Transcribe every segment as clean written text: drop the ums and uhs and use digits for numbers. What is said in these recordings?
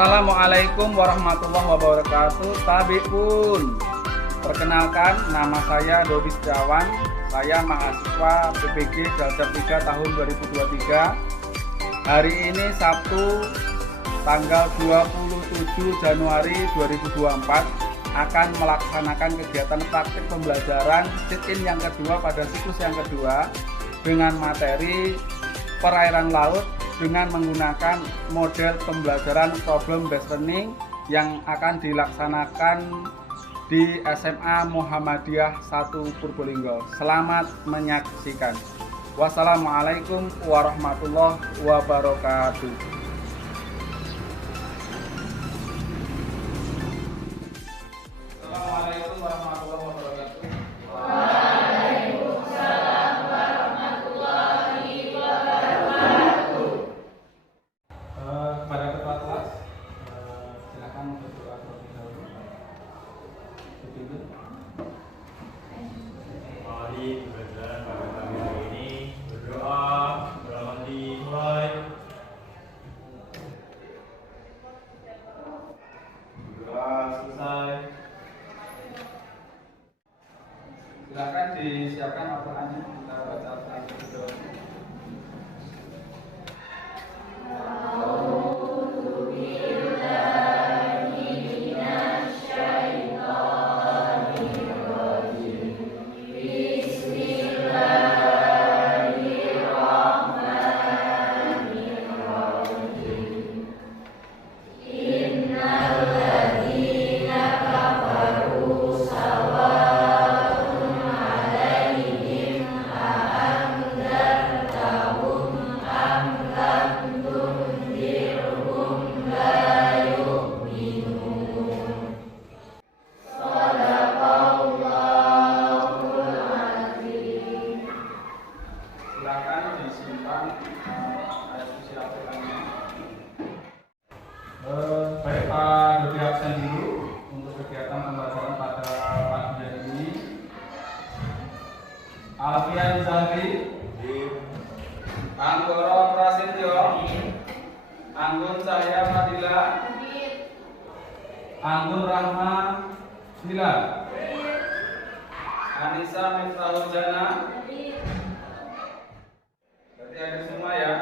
Assalamualaikum warahmatullahi wabarakatuh. Tabik pun. Perkenalkan, nama saya Dodi Setiawan. Saya mahasiswa PPG Galjar 3 tahun 2023. Hari ini Sabtu tanggal 27 Januari 2024 akan melaksanakan kegiatan praktik pembelajaran sit-in yang kedua pada siklus yang kedua dengan materi perairan laut dengan menggunakan model pembelajaran problem based learning yang akan dilaksanakan di SMA Muhammadiyah 1 Purbolinggo. Selamat menyaksikan. Wassalamualaikum warahmatullahi wabarakatuh. Assalamualaikum warahmatullahi wabarakatuh. Waalaikumsalam warahmatullahi wabarakatuh. Kepada ketua kelas, silakan berdoa terlebih dahulu. Mari pembelajaran pada pagi hari ini berdoa, berdoa dimulai. Berdoa selesai. Silakan disiapkan Al-Qur'annya, kita baca terlebih dahulu. Silakan disimpan ayat suci Al-Qur'annya. Baik, Pak Dodi absen dulu untuk kegiatan pembelajaran pada pagi hari ini. Alfian Zahri, Anggoro Prasetyo, Anggun Cahya Fadila, Anggun Rahma Dila, Anissa Miftahul Jana. Berarti ada semua ya.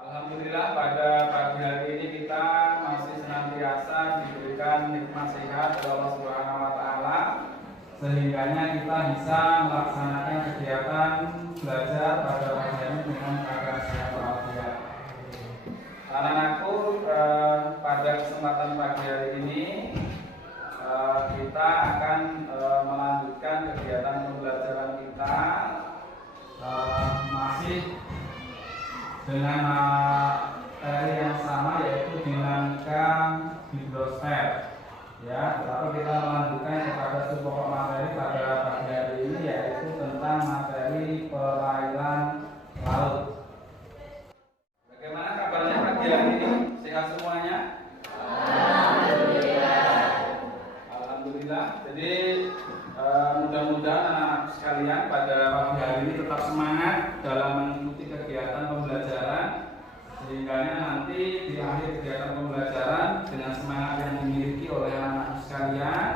Alhamdulillah pada pagi hari ini kita masih senantiasa diberikan nikmat sehat oleh Allah Subhanahu wa taala sehingganya kita bisa melaksanakan kegiatan belajar pada pagi hari ini dengan keadaan sehat walafiat. Anak-anakku, pada kesempatan pagi hari ini kita akan melanjutkan kegiatan pembelajaran kita masih dengan materi yang sama, yaitu dinamika hidrosfer. Ya, tetapi kita melanjutkan kepada pokok materi pada pagi hari ini, yaitu tentang materi perairan laut. Bagaimana kabarnya pagi hari ini? Sehat semuanya? Alhamdulillah. Jadi mudah-mudahan anak-anak sekalian pada pagi hari ini tetap semangat dalam mengikuti kegiatan pembelajaran, sehingga nanti di akhir kegiatan pembelajaran dengan semangat yang dimiliki oleh anak-anak sekalian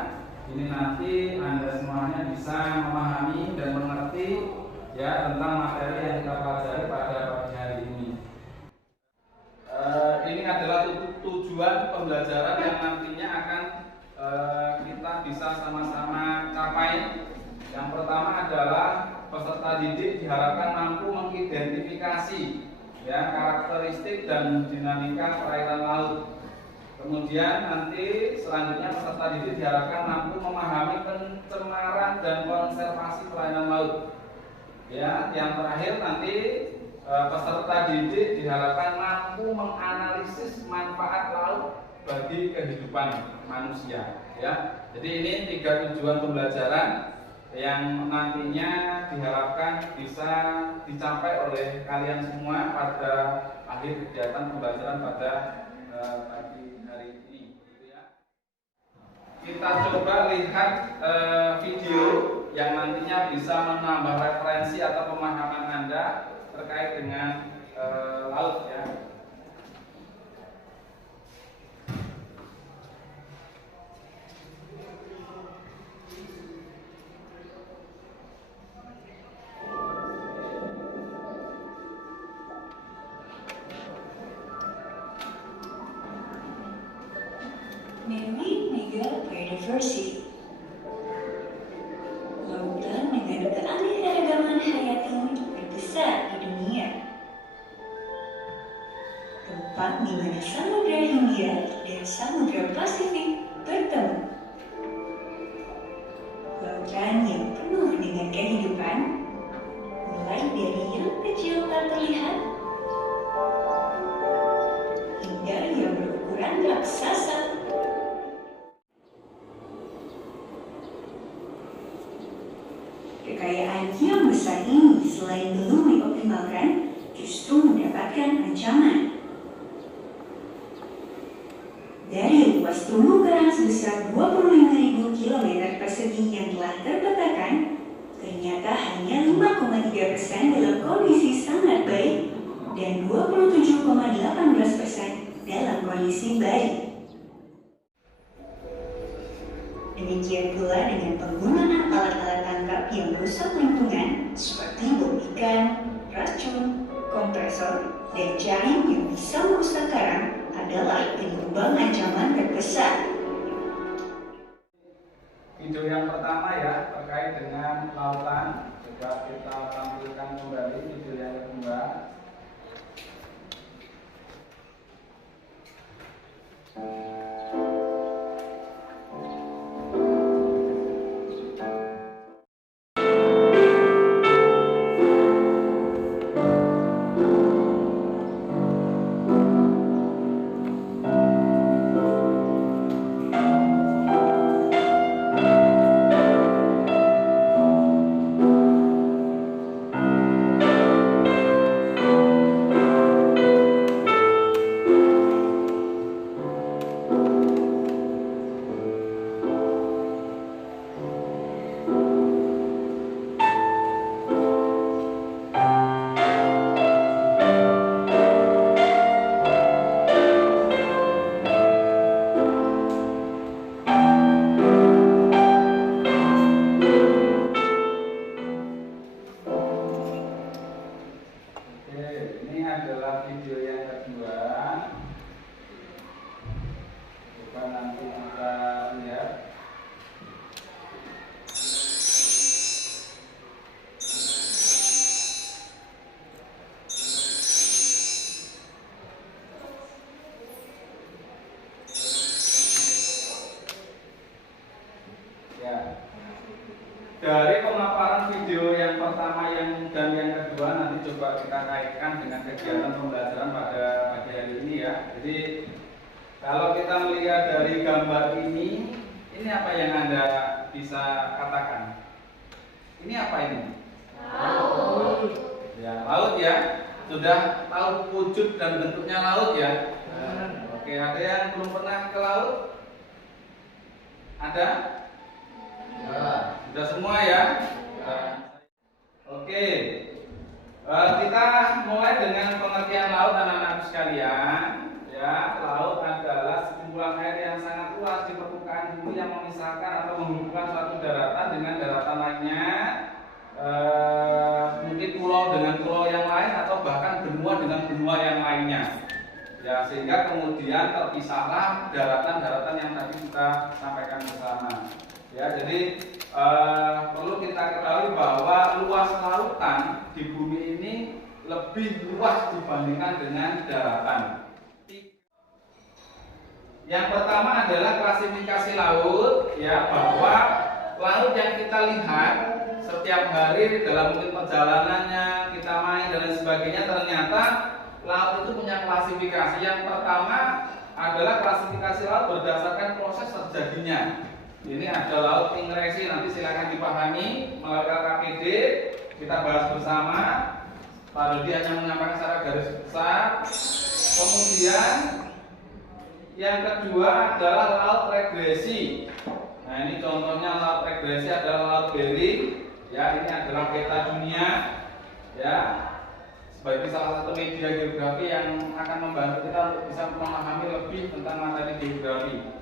ini nanti Anda semuanya bisa memahami dan mengerti ya tentang materi yang kita pelajari pada pagi hari ini. Ini adalah tujuan pembelajaran yang nantinya akan kita bisa sama-sama capai. Yang pertama adalah peserta didik diharapkan mampu mengidentifikasi ya karakteristik dan dinamika perairan laut. Kemudian nanti selanjutnya peserta didik diharapkan mampu memahami pencemaran dan konservasi perairan laut. Ya, yang terakhir nanti peserta didik diharapkan mampu menganalisis manfaat laut bagi kehidupan manusia. Ya, jadi ini 3 tujuan pembelajaran yang nantinya diharapkan bisa dicapai oleh kalian semua pada akhir kegiatan pembelajaran pada pagi hari ini. Gitu ya. Kita coba lihat video yang nantinya bisa menambah referensi atau pemahaman Anda terkait dengan laut ya. juga biodiversity. Lautan dengan keanekaragaman hayati terbesar di dunia. Tempat di mana Samudra Hindia dan Samudra Pasifik bertemu. Lautan yang penuh dengan kehidupan, mulai dari yang kecil tak terlihat hingga yang berukuran raksasa. Kekayaan yang besar ini selain belum dioptimalkan, justru mendapatkan ancaman. Dari luas terumbu karang sebesar 25.000 km persegi yang telah terpetakan, ternyata hanya 5,3% dalam kondisi sangat baik dan 27,18% dalam kondisi baik. Demikian pula dengan penggunaan alat-alat tangkap yang merusak lingkungan seperti bom ikan, racun, kompresor, dan jaring yang bisa merusak karang adalah penyumbang ancaman terbesar. Video yang pertama ya terkait dengan lautan, coba kita tampilkan kembali video yang kedua. Ini adalah video yang kedua. Coba nanti kita lihat. Ya. Dari pemaparan video yang pertama dan yang kedua nanti coba kita kaitkan dengan kegiatan pembelajaran pada pagi hari ini ya. Jadi kalau kita melihat dari gambar ini apa yang Anda bisa katakan? Ini apa ini? Laut. Ya, laut ya. Sudah tahu wujud dan bentuknya laut ya? Oke, ada yang belum pernah ke laut? Ada? Sudah semua ya? Oke. Kita mulai dengan pengertian laut anak-anak sekalian. Ya, laut adalah sekumpulan air yang sangat luas di permukaan bumi yang memisahkan atau menghubungkan suatu daratan dengan daratan lainnya. Mungkin pulau dengan pulau yang lain atau bahkan benua dengan benua yang lainnya. Ya, sehingga kemudian terpisahlah daratan-daratan yang tadi kita sampaikan bersama. Ya, jadi perlu kita ketahui bahwa luas lautan di bumi ini lebih luas dibandingkan dengan daratan. Yang pertama adalah klasifikasi laut, ya, bahwa laut yang kita lihat setiap hari dalam mungkin perjalanannya, kita main dan lain sebagainya, ternyata laut itu punya klasifikasi. Yang pertama adalah klasifikasi laut berdasarkan proses terjadinya. Ini ada laut ingresi, nanti silakan dipahami melalui KPD, kita bahas bersama. Pak Dodi hanya menyampaikan secara garis besar. Kemudian yang kedua adalah laut regresi. Nah, ini contohnya laut regresi adalah laut Bering. Ya, ini adalah peta dunia. Ya, sebagai salah satu media geografi yang akan membantu kita untuk bisa memahami lebih tentang materi geografi.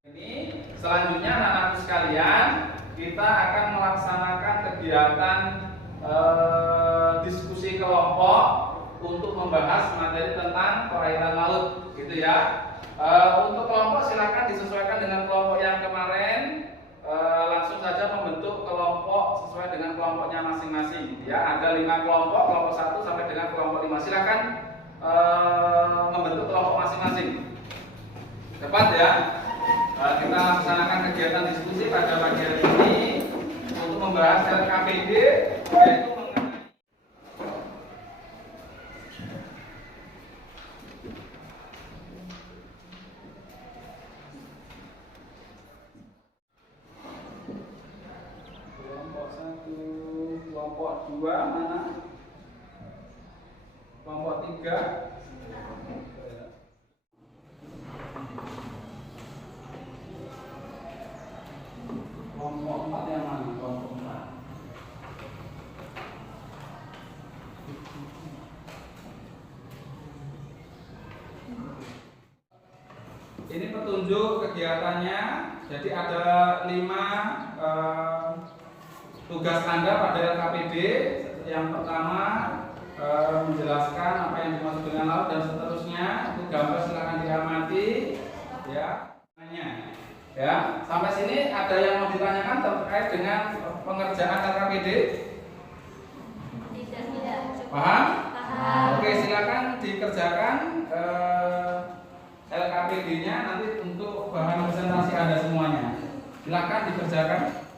Ini selanjutnya anak-anak sekalian, kita akan melaksanakan kegiatan diskusi kelompok untuk membahas materi tentang perairan laut, gitu ya. Untuk kelompok silakan disesuaikan dengan Ya, ada 5 kelompok, kelompok 1 sampai dengan kelompok 5. Silakan membentuk kelompok masing-masing. Dapat ya? Kita laksanakan kegiatan diskusi pada pagi hari ini untuk membahas LKPD, yaitu kelompok 1, kelompok 2 mana? Kelompok 3. Kelompok 4 yang mana? Kelompok 4. Ini petunjuk kegiatannya. Jadi ada 5 tugas Anda pada LKPD. Yang pertama menjelaskan apa yang dimaksud dengan laut dan seterusnya. Itu gambar, silakan diamati. Ya, sampai sini ada yang mau ditanyakan terkait dengan pengerjaan LKPD? Tidak. Paham? Paham. Oke, silakan dikerjakan LKPD-nya nanti untuk bahan presentasi Anda semuanya. Silakan dikerjakan.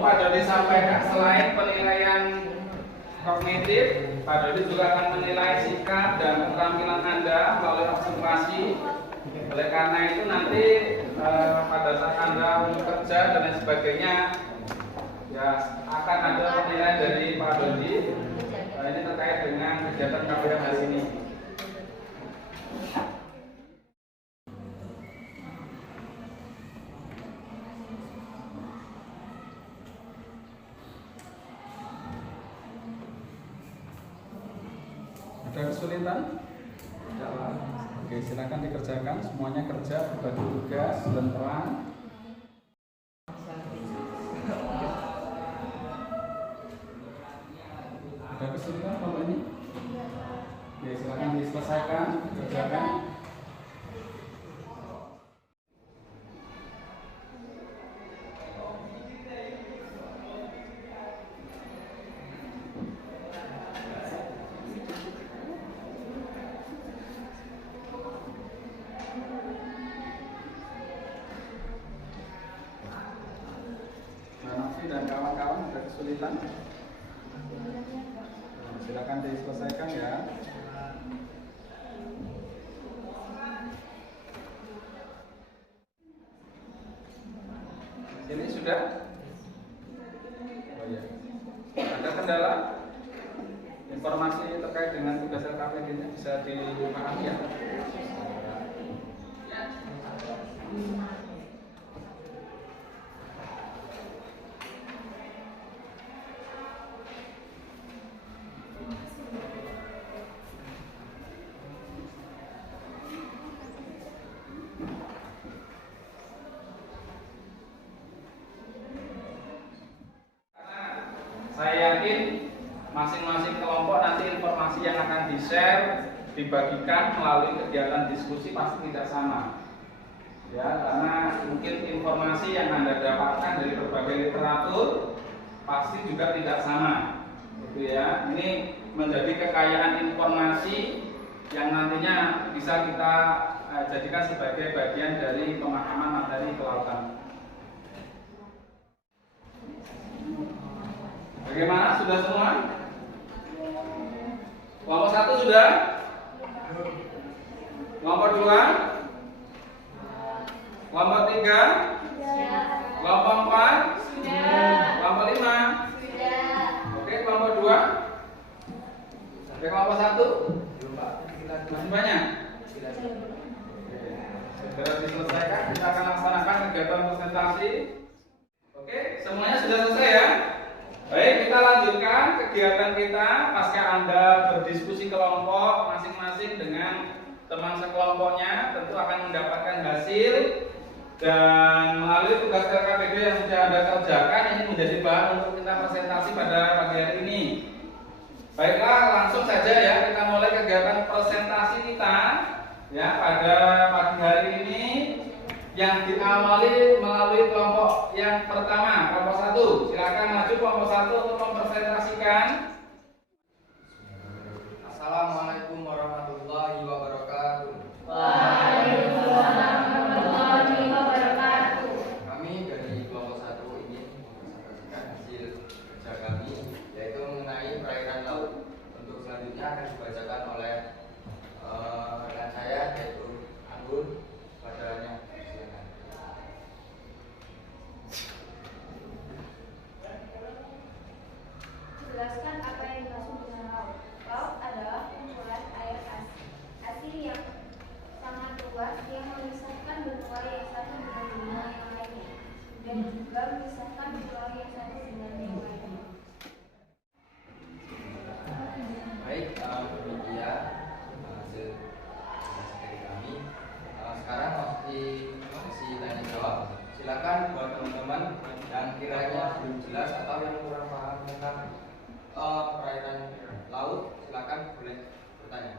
Pak Dodi sampaikan selain penilaian kognitif, Pak Dodi juga akan menilai sikap dan keterampilan Anda melalui observasi. Oleh karena itu nanti pada saat Anda bekerja dan lain sebagainya, ya akan ada penilaian dari Pak Dodi. Ini terkait dengan kegiatan KPM hari ini. Ada kesulitan? Oke, silakan dikerjakan. Semuanya kerja, berbagi tugas, dan terang. Ada kesulitan kalau ini? Oke, silakan diselesaikan, dikerjakan. Dan kawan-kawan ada kesulitan? Silakan diselesaikan ya. Ini sudah? Oh ya. Ada kendala? Informasi terkait dengan tugas LKPD-nya bisa dipahami ya? Saya yakin masing-masing kelompok nanti informasi yang akan di-share, dibagikan melalui kegiatan diskusi pasti tidak sama. Ya, karena mungkin informasi yang Anda dapatkan dari berbagai literatur pasti juga tidak sama. Gitu ya. Ini menjadi kekayaan informasi yang nantinya bisa kita jadikan sebagai bagian dari pemahaman materi kelautan. Bagaimana? Sudah semua? Kelompok 1 sudah? Kelompok 2? Kelompok 3? Kelompok 4? Kelompok 5? Oke, kelompok 2? Oke, kelompok 1? Masih banyak? Segera diselesaikan, kita akan laksanakan kegiatan presentasi. Oke, semuanya sudah selesai ya? Baik, kita lanjutkan kegiatan kita pasca Anda berdiskusi kelompok masing-masing dengan teman sekelompoknya, tentu akan mendapatkan hasil, dan melalui tugas LKPD yang sudah Anda kerjakan ini menjadi bahan untuk kita presentasi pada pagi hari ini. Baiklah, langsung saja ya kita mulai kegiatan presentasi kita ya pada pagi hari ini, yang diawali melalui kelompok yang pertama, kelompok 1. Silakan maju kelompok 1 untuk mempresentasikan. Assalamualaikum warahmatullahi wabarakatuh. Waalaikumsalam warahmatullahi wabarakatuh. Kami dari kelompok 1 ingin mempresentasikan hasil kerja kami, yaitu mengenai perairan laut. Untuk selanjutnya akan dibacakan oleh rekan saya, yaitu Anggun. Padanya silakan. Jelaskan apa yang dimaksud dengan laut. Laut adalah kumpulan air asin yang sangat luas yang memisahkan benua yang satu dengan benua yang lainnya, dan juga memisahkan benua yang satu dengan yang lainnya. Baik, demikian hasil presentasi dari kami. Sekarang masih tanya jawab. Silakan buat teman-teman yang kiranya belum jelas atau yang kurang paham tentang perairan laut, silakan boleh bertanya.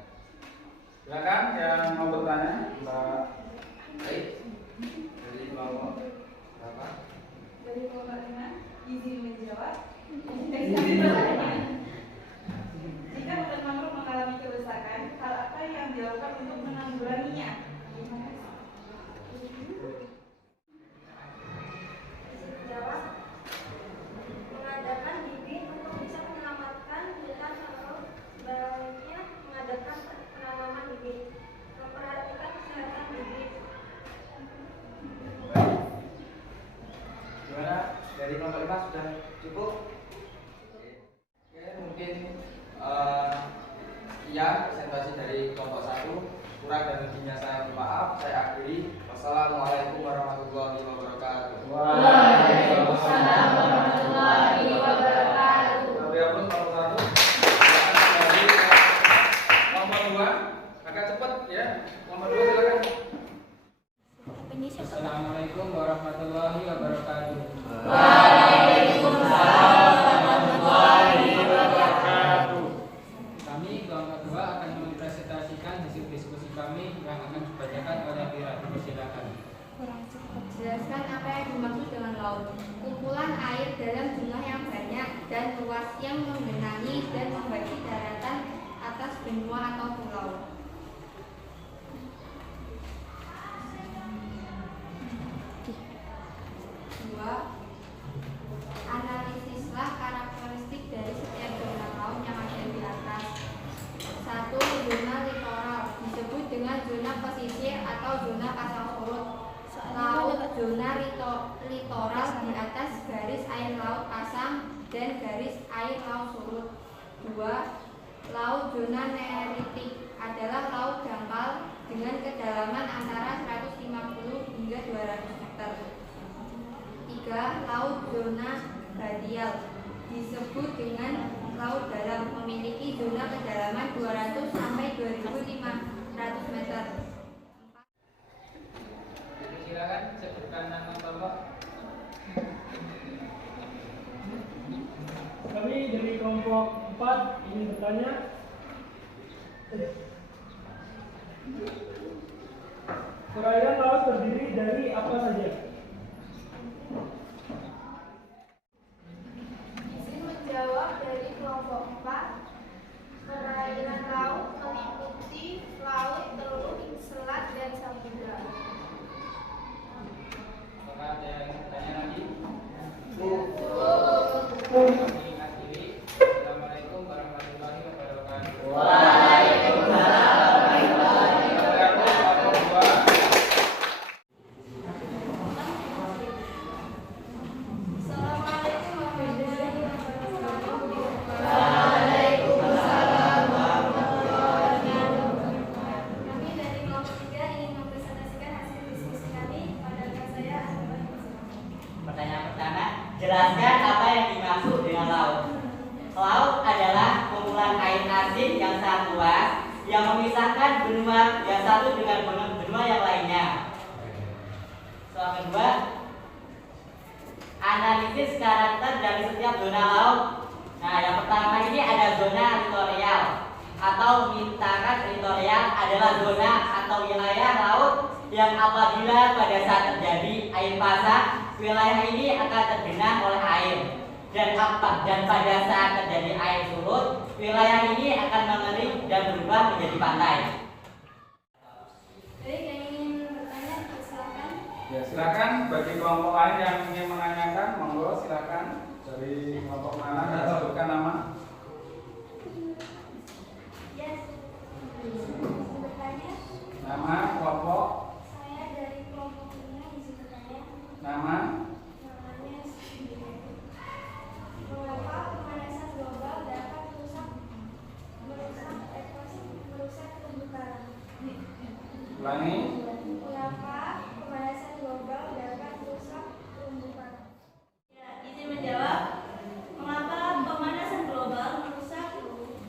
Silakan yang mau bertanya, Mbak. Baik, dari kelompok berapa? Dari kelompok 5, izin menjawab. Jika hutan mangrove mengalami kerusakan, hal apa yang dilakukan untuk menanggulanginya? Jawab, mengadakan bibit untuk bisa menyelamatkan hutan mangrove, sebaiknya mengadakan penanaman bibit, memperhatikan kesehatan bibit. Gimana? Dari kelompok 5 sudah cukup? Oke, mungkin sekian presentasi dari kelompok 1. Kurang dan lebihnya saya minta maaf. Saya akhiri. Wassalamualaikum warahmatullahi wabarakatuh. Waalaikumsalam warahmatullahi wabarakatuh. Dari kelompok 1. Silakan dari kelompok 2. Agak cepat ya. Kelompok 2 silakan. Assalamualaikum warahmatullahi wabarakatuh. Waalaikumsalam warahmatullahi wabarakatuh. Kami kelompok 2 akan mempresentasikan hasil diskusi kami yang akan dibacakan oleh Wira. Silakan. Jelaskan apa yang dimaksud dengan laut. Kumpulan air dalam jumlah yang banyak dan luas yang menggenangi dan membagi daratan atas benua atau pulau. Dua, analisislah karakteristik dari setiap zona laut yang ada di atas. 1. Zona litoral disebut dengan zona pesisir atau zona pasang surut. Laut zona litoral di atas garis air laut pasang dan garis air laut surut. 2. Laut zona neritik adalah laut dangkal dengan kedalaman antara 150 hingga 200 meter. 3. Laut zona radial disebut dengan laut dalam, memiliki zona kedalaman 200 sampai 2.500 meter. Silakan sebutkan nama kelompok. Kami dari kelompok 4 ingin bertanya, perairan laut terdiri dari apa saja? Izin menjawab dari kelompok 4. Perairan laut meliputi meliputi laut, teluk, selat, dan samudra. Apakah ada yang bertanya lagi? Kami akhiri. Assalamualaikum warahmatullahi wabarakatuh. Assalamualaikum warahmatullahi wabarakatuh. Kami dari kelompok 3 ingin mempresentasikan hasil diskusi kami pada rekan saya Anwar Hussein. Pertanyaan pertama, jelaskan apa yang dimaksud dengan laut. Laut adalah kumpulan air asin yang sangat luas yang memisahkan benua yang satu dengan benua yang lainnya. Soal kedua, analisis karakter dari setiap zona laut. Nah, yang pertama ini ada zona teritorial atau mintaran teritorial adalah zona atau wilayah laut yang apabila pada saat terjadi air pasang, wilayah ini akan tergenang oleh air. Dan pada saat terjadi air surut, wilayah ini akan mengering dan berubah menjadi pantai. Baik, yang ingin bertanya silakan. Ya, silakan bagi kelompok lain yang ingin menanyakan, monggo silakan dari kelompok mana dan sebutkan nama. Yes. Bertanya. Nama, kelompok, Saya dari kelompok 5 izin bertanya. nama, Namanya mengapa pemanasan global dapat merusak terumbu karang? ulangi. Mengapa pemanasan global dapat merusak terumbu karang? Ya, izin menjawab. Mengapa pemanasan global merusak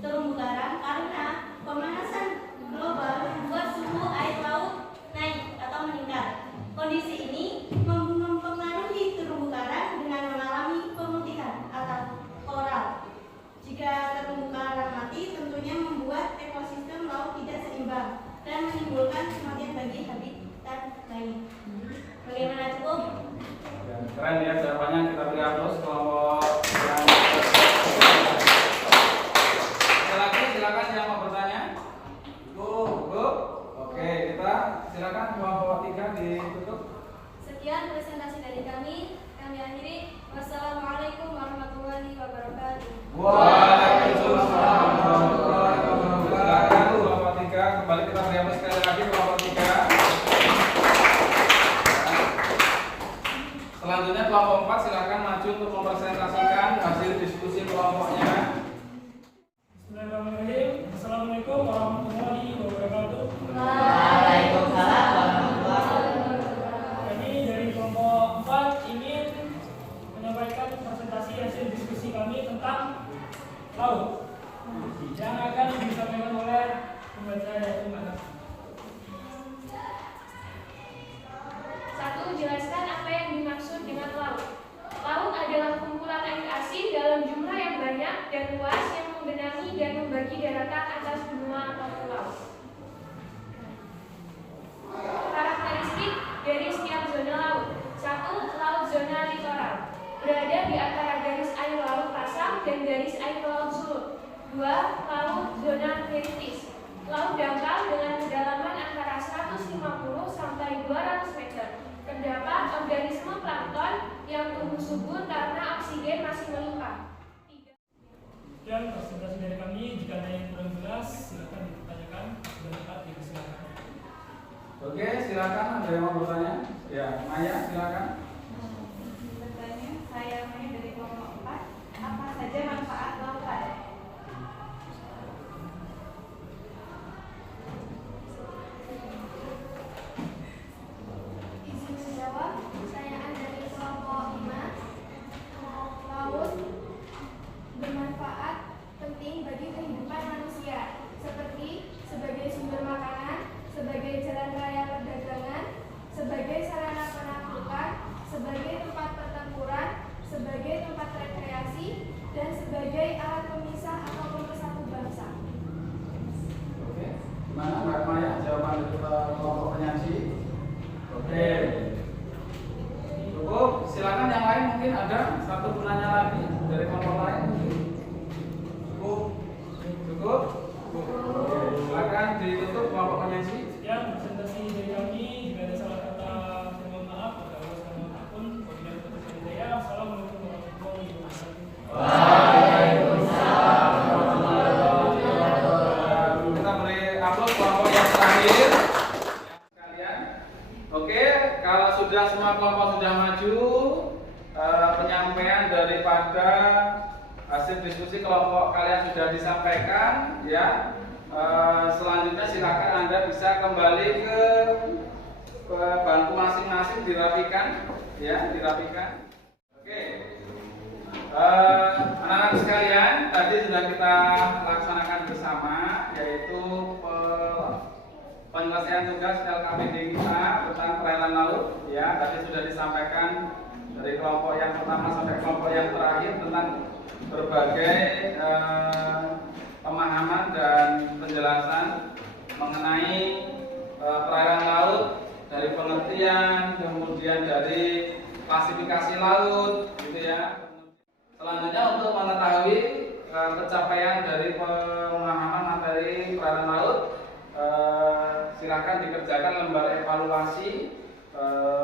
terumbu karang? Karena pemanasan global membuat suhu air laut naik atau meningkat. Kondisi ini mempengaruhi terumbu karang dengan mengalami pemutihan atau koral. Jika terumbu karang mati, tentunya membuat ekosistem laut tidak seimbang dan menimbulkan kematian bagi habitat lain. Bagaimana, cukup? Ya, keren ya jawabannya, kita beri aplaus kelompok yang ada lagi, silakan yang mau bertanya. Cukup. Oke, kita silakan kelompok 3 ditutup. Sekian presentasi dari kami akhiri. Wassalamualaikum warahmatullahi wabarakatuh. Waalaikumsalam warahmatullahi wabarakatuh. Silakan kelompok 3, kembali kita beri aplaus sekali lagi kelompok 3. Selanjutnya kelompok 4 silakan maju untuk mempresentasikan hasil diskusi kelompoknya. Bismillahirrahmanirrahim. Assalamualaikum warahmatullahi wabarakatuh. Waalaikumsalam warahmatullahi wabarakatuh. Kami dari kelompok 4 ingin menyampaikan presentasi hasil diskusi kami tentang laut yang akan disampaikan oleh pembaca yaitu Mbak. 1. Jelaskan apa yang dimaksud dengan laut. Laut adalah kumpulan air asin dalam jumlah yang banyak dan luas yang menggenangi dan membagi daratan atas benua atau pulau. Karakteristik dari setiap zona laut. 1. Laut zona litoral berada di antara garis air laut pasang dan garis air laut surut. 2. Laut zona kritis. Laut dangkal dengan kedalaman antara 150 sampai 200 meter. Terdapat organisme plankton yang tumbuh subur karena oksigen masih melimpah. 3. Dan presentasi dari kami, jika ada yang kurang jelas silakan ditanyakan dan dapat dipersilakan. Oke, silakan ada yang mau bertanya? Ya, Maya silakan. Bertanya, saya Maya dari kelompok 4. Apa saja manfaat lautan? Izin menjawab, saya dari kelompok 5. Laut bermanfaat penting bagi kehidupan manusia, seperti sebagai sumber makanan, sebagai jalan raya perdagangan, sebagai hasil diskusi kelompok kalian sudah disampaikan, ya. Selanjutnya silakan Anda bisa kembali ke bangku masing-masing, dirapikan, ya, dirapikan. Oke. Anak-anak sekalian, tadi sudah kita laksanakan bersama, yaitu penyelesaian tugas LKPD kita tentang perairan laut, ya. Tadi sudah disampaikan dari kelompok yang pertama sampai kelompok yang terakhir tentang berbagai pemahaman dan penjelasan mengenai perairan laut, dari pengertian, kemudian dari klasifikasi laut, gitu ya. Selanjutnya untuk mengetahui pencapaian dari pemahaman materi perairan laut, silakan dikerjakan lembar evaluasi.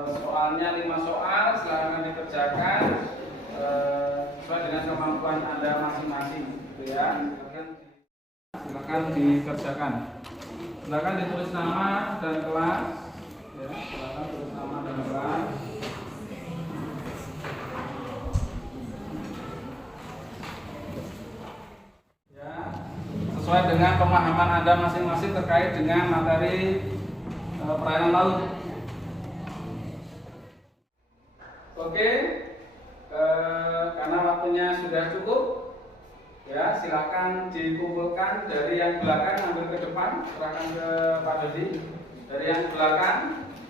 Soalnya 5 soal, silakan dikerjakan sesuai dengan kemampuan Anda masing-masing, gitu ya. Silakan dikerjakan. Silakan ditulis nama dan kelas, ya. Silakan tulis nama dan kelas. Ya, sesuai dengan pemahaman Anda masing-masing terkait dengan materi perairan laut. Oke, karena waktunya sudah cukup, ya, silakan dikumpulkan dari yang belakang ambil ke depan, serahkan ke Pak Dodi. Dari yang belakang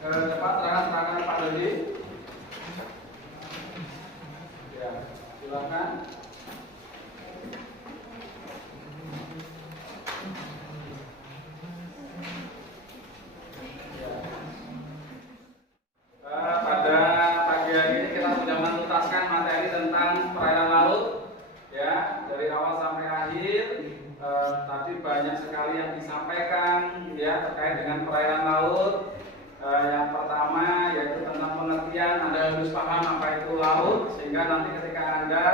ke depan, serahkan Pak Dodi. Ya, silakan. Pada pagi hari ini kita sudah menuntaskan materi tentang perairan laut, ya, dari awal sampai akhir. Tadi banyak sekali yang disampaikan, ya, terkait dengan perairan laut. Yang pertama yaitu tentang pengertian. Anda harus paham apa itu laut, sehingga nanti ketika Anda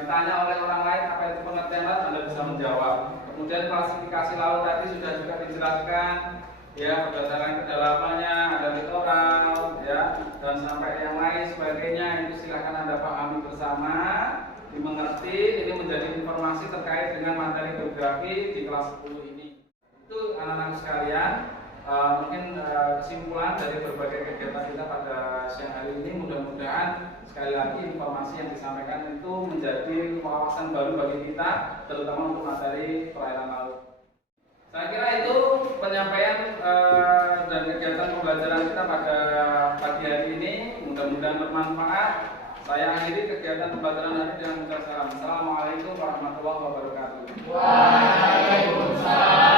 ditanya oleh orang lain apa itu pengertian laut, Anda bisa menjawab. Kemudian klasifikasi laut tadi sudah juga dijelaskan, ya, berdasarkan kedalamannya, ada litoral, ya, dan sampai yang lain sebagainya. Itu silakan Anda pahami bersama, dimengerti. Ini menjadi informasi terkait dengan materi geografi di kelas 10 ini. Itu anak-anak sekalian, mungkin kesimpulan dari berbagai kegiatan kita pada siang hari ini, mudah-mudahan sekali lagi informasi yang disampaikan itu menjadi wawasan baru bagi kita, terutama untuk materi perairan laut. Saya kira itu penyampaian dan kegiatan pembelajaran kita pada pagi hari ini. Mudah-mudahan bermanfaat. Saya akhiri kegiatan pembelajaran hari dengan mengucapkan salam. Assalamualaikum warahmatullahi wabarakatuh. Waalaikumsalam.